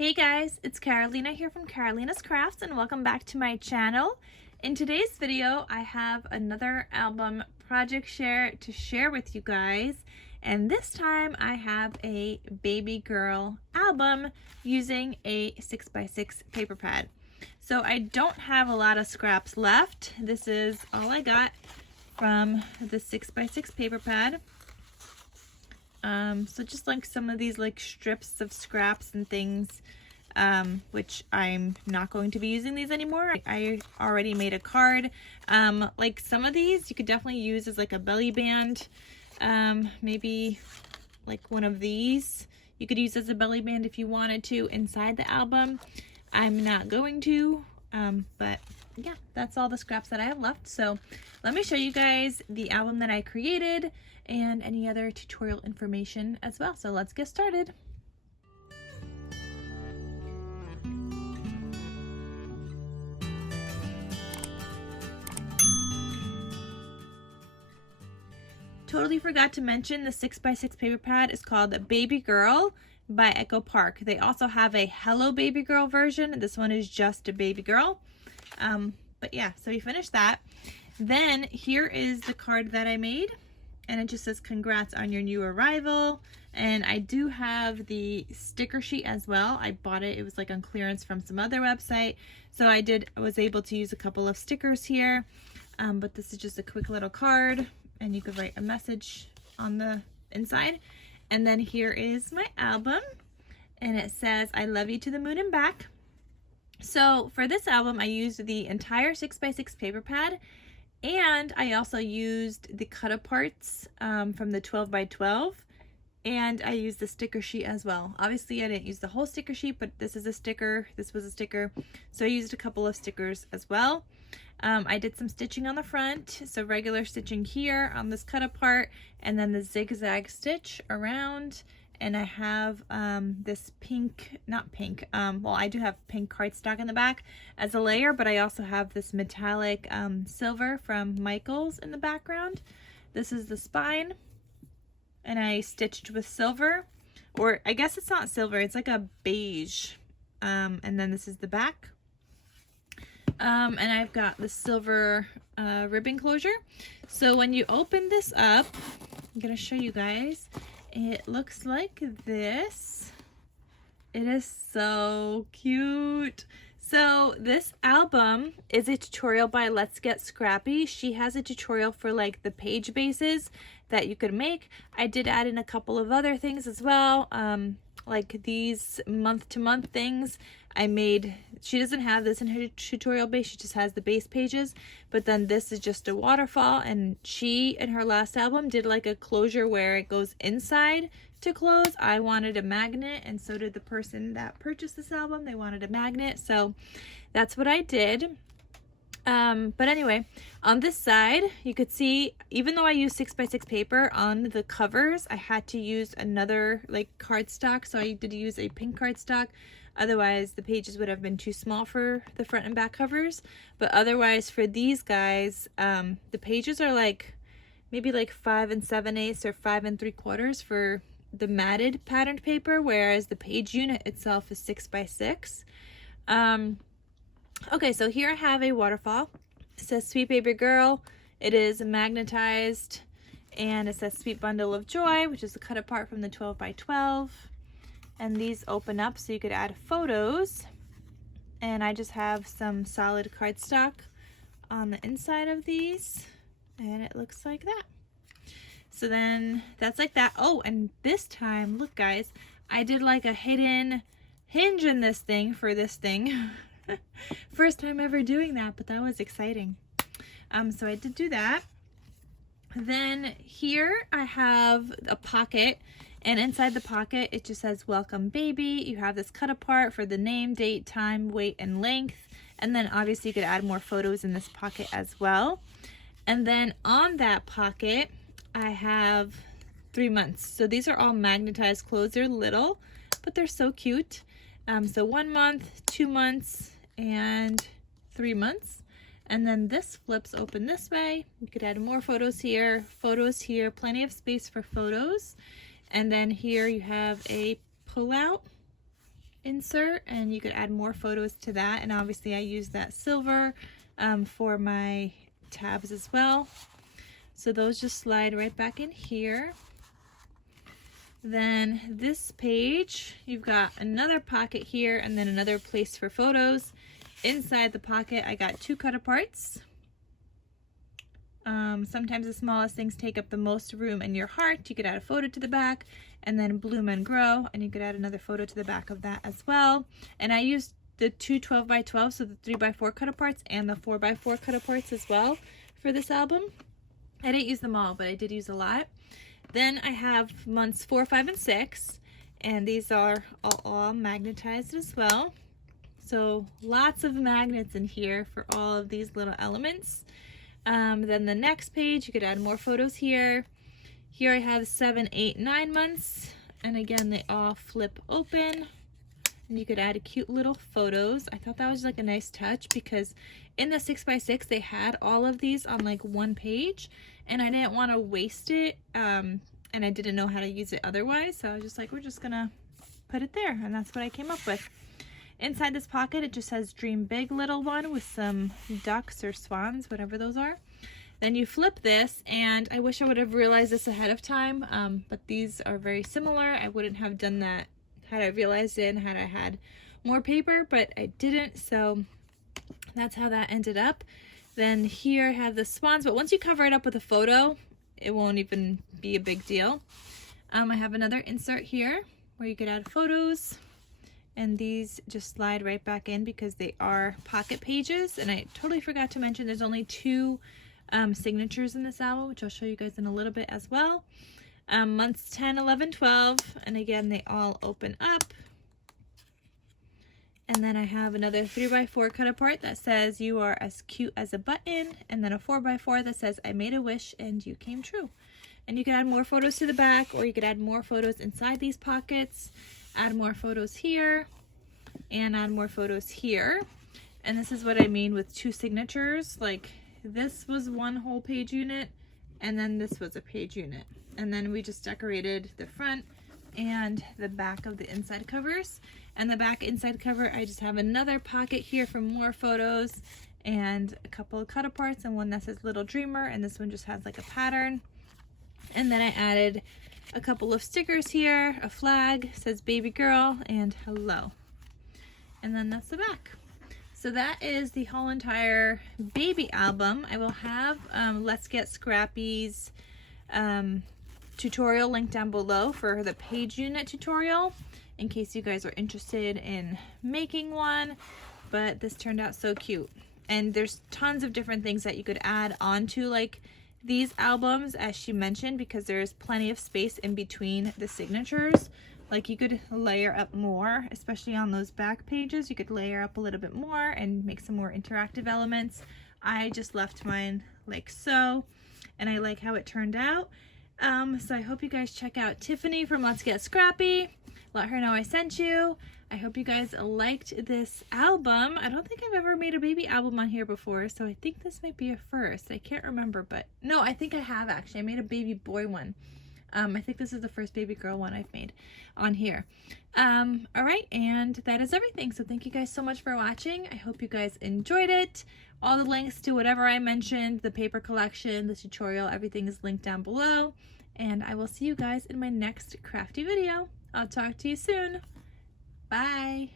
Hey guys, it's Carolina here from KarolinasKrafts and welcome back to my channel. In today's video, I have another album project share to share with you guys. And this time I have a baby girl album using a 6x6 paper pad. So I don't have a lot of scraps left. This is all I got from the 6x6 paper pad. So just like some of these like strips of scraps and things, which I'm not going to be using these anymore. I already made a card. Like some of these you could definitely use as like a belly band. Maybe like one of these you could use as a belly band if you wanted to inside the album. I'm not going to, but yeah, that's all the scraps that I have left. So let me show you guys the album that I created and any other tutorial information as well. So let's get started. Totally forgot to mention the 6x6 paper pad is called Baby Girl by Echo Park. They also have a Hello Baby Girl version. This one is just a baby girl. But yeah, so we finished that. Then here is the card that I made. And it just says congrats on your new arrival. And I do have the sticker sheet as well. I bought it. It was like on clearance from some other website. So I was able to use a couple of stickers here. But this is just a quick little card. And you could write a message on the inside. And then here is my album. And it says, I love you to the moon and back. So for this album, I used the entire 6x6 paper pad. And I also used the cut-aparts from the 12x12, and I used the sticker sheet as well. Obviously, I didn't use the whole sticker sheet, but this is a sticker. This was a sticker, so I used a couple of stickers as well. I did some stitching on the front, so regular stitching here on this cut-apart, and then the zigzag stitch around. And I have this pink, not pink, well, I do have pink cardstock in the back as a layer, but I also have this metallic silver from Michaels in the background. This is the spine, and I stitched with silver, or I guess it's not silver, it's like a beige. And then this is the back. And I've got the silver ribbon closure. So when you open this up, I'm gonna show you guys. It looks like this. It is so cute. So this album is a tutorial by Let's Get Scrappy. She has a tutorial for like the page bases that you could make. I did add in a couple of other things as well, like these month-to-month things. I made, she doesn't have this in her tutorial base, she just has the base pages, but then this is just a waterfall, and she, in her last album, did like a closure where it goes inside to close. I wanted a magnet, and so did the person that purchased this album. They wanted a magnet, so that's what I did. But anyway, on this side, you could see, even though I used 6x6 paper on the covers, I had to use another like cardstock, so I did use a pink cardstock. Otherwise, the pages would have been too small for the front and back covers. But otherwise, for these guys, the pages are like maybe like 5 7/8 or 5 3/4 for the matted patterned paper, whereas the page unit itself is 6x6. Okay, so here I have a waterfall. It says Sweet Baby Girl. It is magnetized, and it says Sweet Bundle of Joy, which is a cut apart from the 12x12. And these open up so you could add photos. And I just have some solid cardstock on the inside of these, and it looks like that. So then that's like that. Oh, and this time, look guys, I did like a hidden hinge in this thing for this thing. First time ever doing that, but that was exciting. So I did do that. Then here I have a pocket, and inside the pocket it just says welcome baby. You have this cut apart for the name, date, time, weight, and length, and then obviously you could add more photos in this pocket as well. And then on that pocket I have 3 months. So these are all magnetized clothes. They're little, but they're so cute. So 1 month, 2 months, and 3 months. And then this flips open this way. You could add more photos here, plenty of space for photos. And then here you have a pull out insert, and you could add more photos to that. And obviously I use that silver for my tabs as well. So those just slide right back in here. Then this page, you've got another pocket here and then another place for photos. Inside the pocket, I got 2 cut aparts. Sometimes the smallest things take up the most room in your heart. You could add a photo to the back, and then bloom and grow, and you could add another photo to the back of that as well. And I used the 2 12x12, so the 3x4 cut aparts and the 4x4 cut aparts as well for this album. I didn't use them all, but I did use a lot. Then I have months 4, 5, and 6, and these are all magnetized as well. So lots of magnets in here for all of these little elements. Then the next page, you could add more photos here. Here I have 7, 8, 9 months, and again they all flip open, and you could add cute little photos. I thought that was like a nice touch because in the 6x6 they had all of these on like one page, and I didn't want to waste it, and I didn't know how to use it otherwise, so I was just like, we're just gonna put it there, and that's what I came up with. Inside this pocket, it just says Dream Big Little One with some ducks or swans, whatever those are. Then you flip this, and I wish I would have realized this ahead of time, but these are very similar. I wouldn't have done that had I realized it and had I had more paper, but I didn't, so that's how that ended up. Then here I have the swans, but once you cover it up with a photo, it won't even be a big deal. I have another insert here where you could add photos. And these just slide right back in because they are pocket pages. And I totally forgot to mention there's only 2 signatures in this album, which I'll show you guys in a little bit as well. Months 10, 11, 12, and again they all open up. And then I have another 3x4 cut apart that says you are as cute as a button, and then a 4x4 that says I made a wish and you came true. And you can add more photos to the back, or you could add more photos inside these pockets. Add more photos here and add more photos here. And this is what I mean with 2 signatures. Like this was one whole page unit, and then this was a page unit, and then we just decorated the front and the back of the inside covers. And the back inside cover, I just have another pocket here for more photos and a couple of cut aparts, and one that says Little Dreamer, and this one just has like a pattern. And then I added a couple of stickers here, a flag, says baby girl, and hello. And then that's the back. So that is the whole entire baby album. I will have Let's Get Scrappy's tutorial linked down below for the page unit tutorial in case you guys are interested in making one. But this turned out so cute. And there's tons of different things that you could add onto like these albums, as she mentioned, because there's plenty of space in between the signatures. Like you could layer up more, especially on those back pages. You could layer up a little bit more and make some more interactive elements. I just left mine like so, and I like how it turned out. So I hope you guys check out Tiffany from Let's Get Scrappy. Let her know I sent you. I hope you guys liked this album. I don't think I've ever made a baby album on here before, so I think this might be a first. I can't remember, but no, I think I have actually. I made a baby boy one. I think this is the first baby girl one I've made on here. All right, and that is everything. So thank you guys so much for watching. I hope you guys enjoyed it. All the links to whatever I mentioned, the paper collection, the tutorial, everything is linked down below. And I will see you guys in my next crafty video. I'll talk to you soon. Bye.